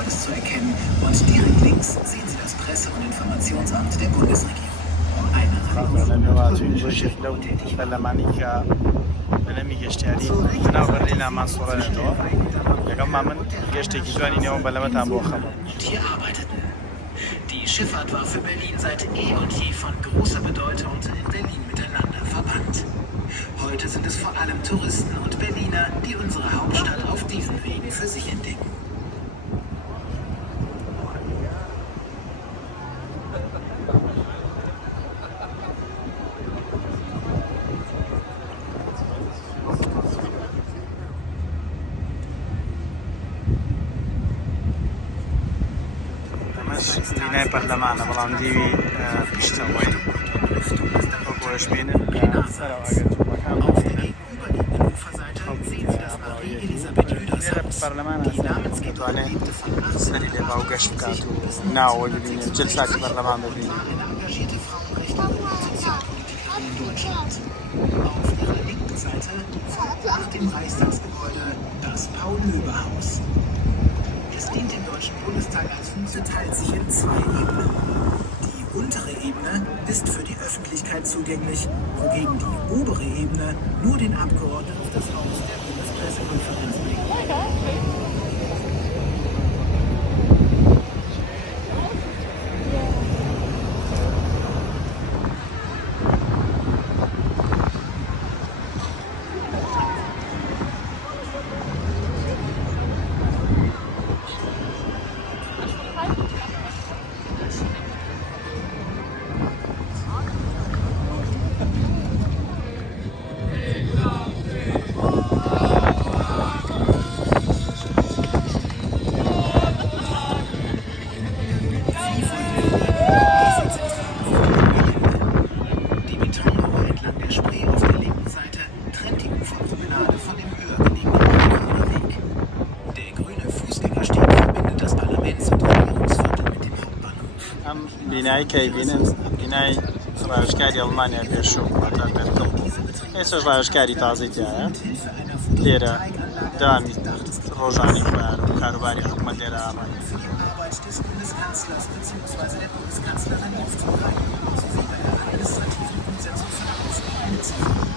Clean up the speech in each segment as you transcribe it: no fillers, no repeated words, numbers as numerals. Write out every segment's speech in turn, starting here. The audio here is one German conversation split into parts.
Gebäudes zu erkennen und direkt links sehen Sie das Presse- und Informationsamt der Bundesregierung. Eine بەڵێنەوە شێک لەو بەرلەمانێکە بەلەمی گەشتیاری بەناو بەرلینە ماسۆڵێنێتەوە یەکەمما من گەشتێکی جوانی نێوە بەلەمەتان بۆ خەمە. Und hier arbeiteten. Die Schifffahrt war für Berlin seit eh und je von großer Bedeutung und in Berlin miteinander verbannt. Heute sind es vor allem Touristen und Berliner, die unsere Hauptstadt auf diesen Wegen für sich entdecken. بینای پەرلەمانە بەڵام دیوی پشتەوەی وەکوەش بینن سەرەوە ئەگەر Auf der gegenüberliegenden Uferseite sehen Sie das Marie Elisabeth Lüders Haus. Die Namensgeberin lebte von 1878 bis 1910. جلساتی پەرلەمان ببینن. Eine engagierte Frauenrechtlerin und Sozialpolitikerin in Deutschland. Auf ihrer linken Seite folgt nach dem Reichstagsgebäude das Paul-Löbe-Haus. Es dient dem Deutschen Bundestag als Funktion, teilt sich in zwei Ebenen. Die untere Ebene ist für die Öffentlichkeit zugänglich, wogegen die obere Ebene nur den Abgeordneten auf das Haus der Bundespressekonferenz bringt. Die Betondauer entlang der Spree auf der linken Seite trennt die Uferpromenade von dem höher gelegenen Weg. Der grüne Fußgängersteg verbindet das Parlaments- und Regierungsviertel mit dem Hauptbahnhof. ئەم بینایی کەی بینن بینای ڕاوێژکاری ئەڵمانیا پێشوو واتاکەرکەڵ ئێسش ڕاوێژکاری تازەی تایە لێرە دامی ڕۆژانی کاروباری حکومەت لێرە ئامادە. Für die Arbeit des Bundeskanzlers bzw. der Bundeskanzlerin aufzugreifen, sowie bei der administrativen Umsetzung von Aufgaben mitzuwirken.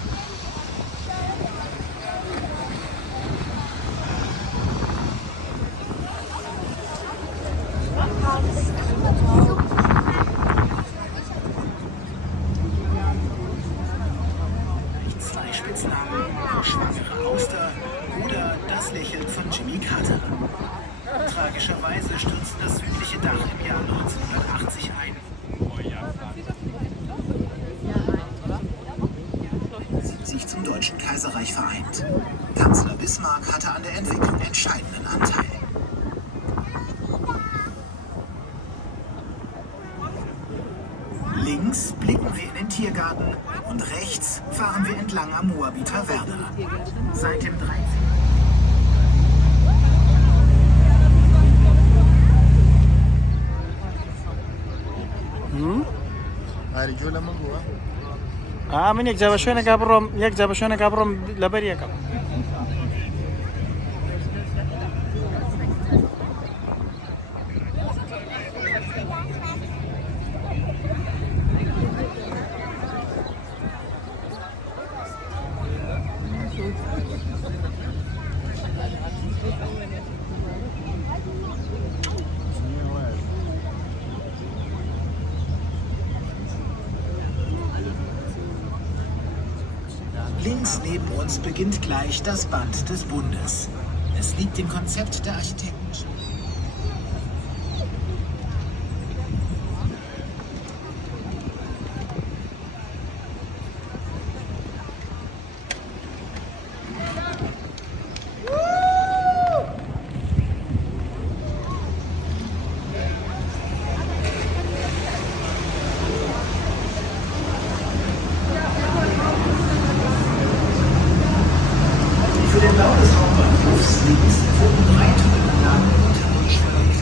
Zwei Spitznamen, schwangere Auster oder das Lächeln von Jimmy Carter. Tragischerweise stürzte das südliche Dach im Jahr 1980 ein. Sich zum Deutschen Kaiserreich vereint. Kanzler Bismarck hatte an der Entwicklung entscheidenden Anteil. Links blicken wir in den Tiergarten und rechts fahren wir entlang am Moabiter Werder. Seit dem 13. من یەک جا بە شوێنێکا بڕۆم یەک جا بە شوێنێکا بڕۆم لەبەر یەکەم. Links neben uns beginnt gleich das Band des Bundes. Es liegt dem Konzept der Architekten. Für den Bau des Hauptbahnhofs links wurden 3 Tunnelanlagen unterirdisch verlegt.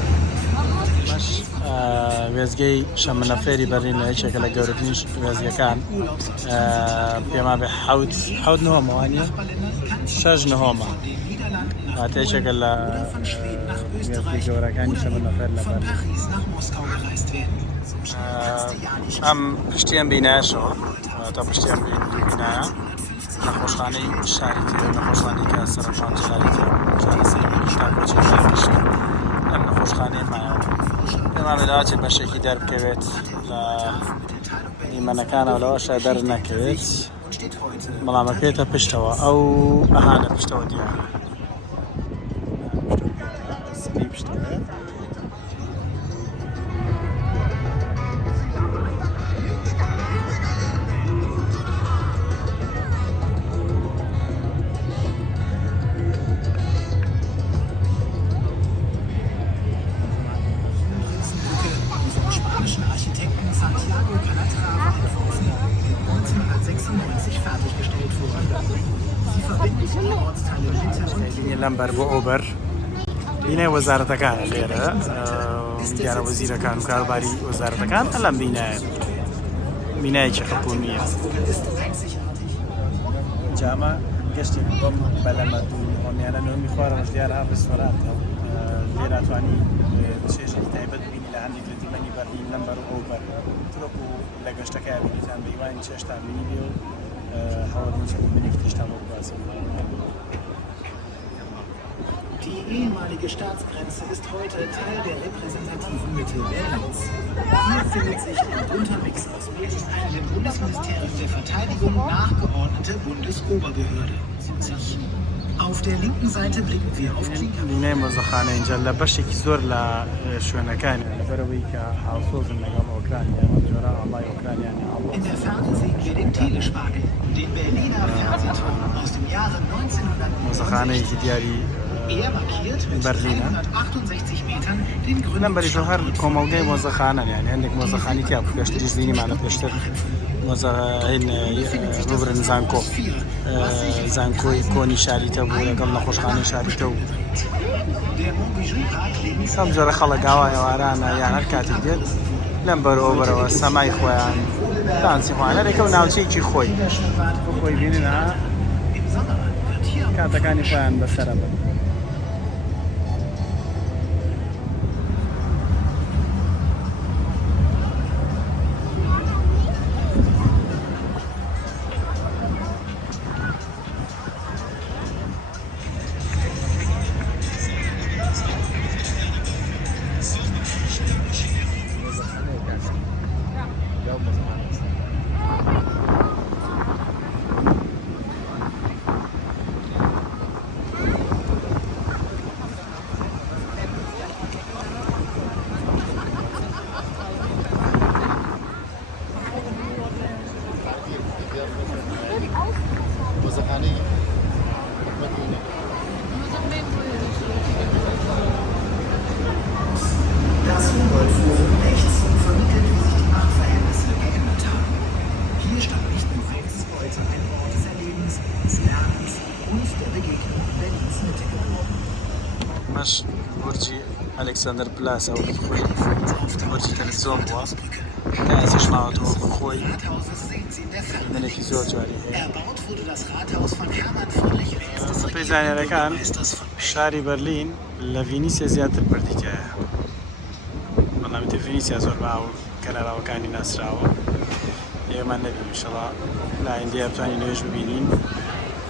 وێزگەی شەمەنەفێری بەرین لە یەکێکە لە گەورەترین وێزگەکان پێما بێ حەوت نهۆمەوە نیە 6 نهۆمە هاتێکێکە لە oder von Schweden nach Österreich جۆرەکانی oder شەمە نەفەر لە von بەرلین Paris nach Moskau gereist werden. So schnell reiste ja nicht. ئەم پشتیان بینایشەوە تا پشتیان بینایە نەخۆشخانەی شاری تێ نەخۆشخانەی کە سەرپان جلالیتە ئەم نەخۆشخانەی مایە ئێمە لەواچێت بەشێکی دەربکەوێت لە نیمەنەکانەوە لەوەشە دەر نەکەوێت بەڵامەکەوێتە پشتەوە ئەو ئەهانە پشتەوە دیارە سپی پشتەوە Spanischen Architekten Santiago Calatrava entworfen, 1996 fertiggestellt wurde. Sie verbindet die Ortsteile Mitte und بینێ لەمبەر بۆ ئۆبەر بینێ وەزارەتەکانە لێرە دیارە وەزیرەکان و کاروباری وەزارەتەکان ئەلەم بینایەکی حکومیە جامە گەشتێک بەم بەلەمەد و هەمیانە نۆمی خوارەوەش دیارە ڕێستۆرانتە لێراتوانی چێژێکی تایبەت بینی لە هەندێک لە دیمەنی بەرلین لەمبەر و ئۆبەر ترۆک و لە گەشتەکە بینیتان بەیوانی چێشتان بینی بێ و هەوڵدنی منێک تشتان بۆ بازم Die ehemalige Staatsgrenze ist heute Teil der repräsentativen Mitte Berlins. Hier findet sich ein bunter Mix aus mehreren dem Bundesministerium der Verteidigung nachgeordnete Bundesoberbehörde. Auf der linken Seite blicken wir auf Klinker. بینای مۆزەخانە اینجا لە بەشێکی زۆر لە شوێنەکانی لەبەرەوەی کە هاوسۆزن لەگەڵ ئۆکرانیا جۆرە ئاڵای ئۆکرانیانی In der Ferne sehen wir den Telespargel, den Berliner Fernsehturm aus dem Jahre 1969. مۆزەخانەیەکی دیاری Er markiert mit Berliner. 368 Metern den لەمبەریش هەر Gründungsstandort. کۆمەڵگەی مۆزەخانە یعنی هەندێک مۆزەخانی تیا پێشتریش بینیمانە پێشتر هین ببرن زانکۆ زانکۆی کۆنی شاریتە بوو لەگەڵ نەخۆشخانەی شاریتە و Der Montbijou Park lebens ئەم جۆرە خەڵک ئاوایەوارانە یان هەر کاتێک دێت لەم بەرەوبەرەوە سەمای خۆیان دانسی خۆیان هەرێکە و ناوچەیەکی خۆی خۆی بیننا im Sommer wird hier کاتەکانی خۆیان بەسەرە بن das Humboldt-Forum rechts und vermittelt, wie sich die Machtverhältnisse geändert haben. Hier stand nicht nur einst heute ein Ort des Erlebens, des Lernens und der Begegnung in Berlins Mitte geworden. مەش بورجی ئەلێکساندەر پلاس ئەو خۆی بورجی تەلەڤیزۆن بووە کەسیش ماوەتەوە خۆی Rathauses sehen Sie in der Ferne. منێکی زۆر جوانی هەیە Erbaut wurde das Rathaus von Hermann Friedrich Wels des پەیزانەرەکان Regierungsmeisters von Berlin. شاری بەرلین لە ڤینیسیا زیاتر پردیکایە بەڵام تە ڤینیسیا زۆر باو کەناراوەکانی ناسراوە ئێمە نەبین شەڵا لا ئیندیا بتوانین نوێژ ببینین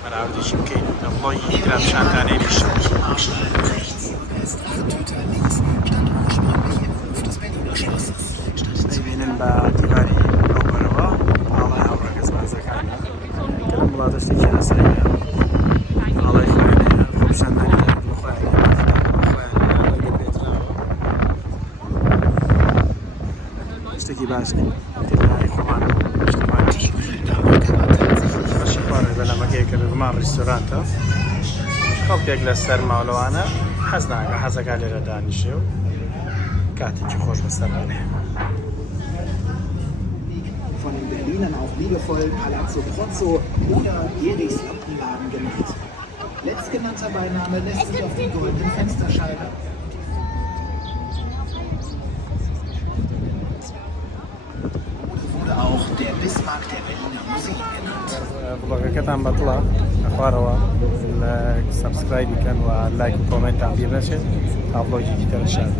بەراوردێکی بکەین لە بڵۆی کرابشانتانەیش Rechts ist Drachentüter, links stand ursprünglich im Hof des Berliner Schlosses. دەبینن بە دیواری ئەوبەرەوە ئاڵای هاوڕەکەس بازەکان کە لەم وڵاتە شتێکی ئاساییە ئاڵای خۆیانەیە خۆپیشاندانی بۆ خۆیان شتێکی باش نین تێنای خۆمان شخوارێ بەلەمەکەی کە بەمان ڕیستۆرانتە خەڵکێک لە سەر ماوڵەوانە حەز ناکە حەزەکە لێرە دانیشێ و کاتێکی خۆش بەسەرانێ Von den Berlinern auch liebevoll Palazzo Prozzo oder Erichs Lockenwagen genannt. Letztgenannter Beiname lässt sich auf die goldenen Fensterscheibe. Wurde auch der Bismarck der Berliner Museen genannt. بڵۆگەکەتان بەدڵە خوارەوە لە سبسکرایب بکەن و لایک و کۆمنت تاقی نەچێت تا بڵۆگێکی تر شاد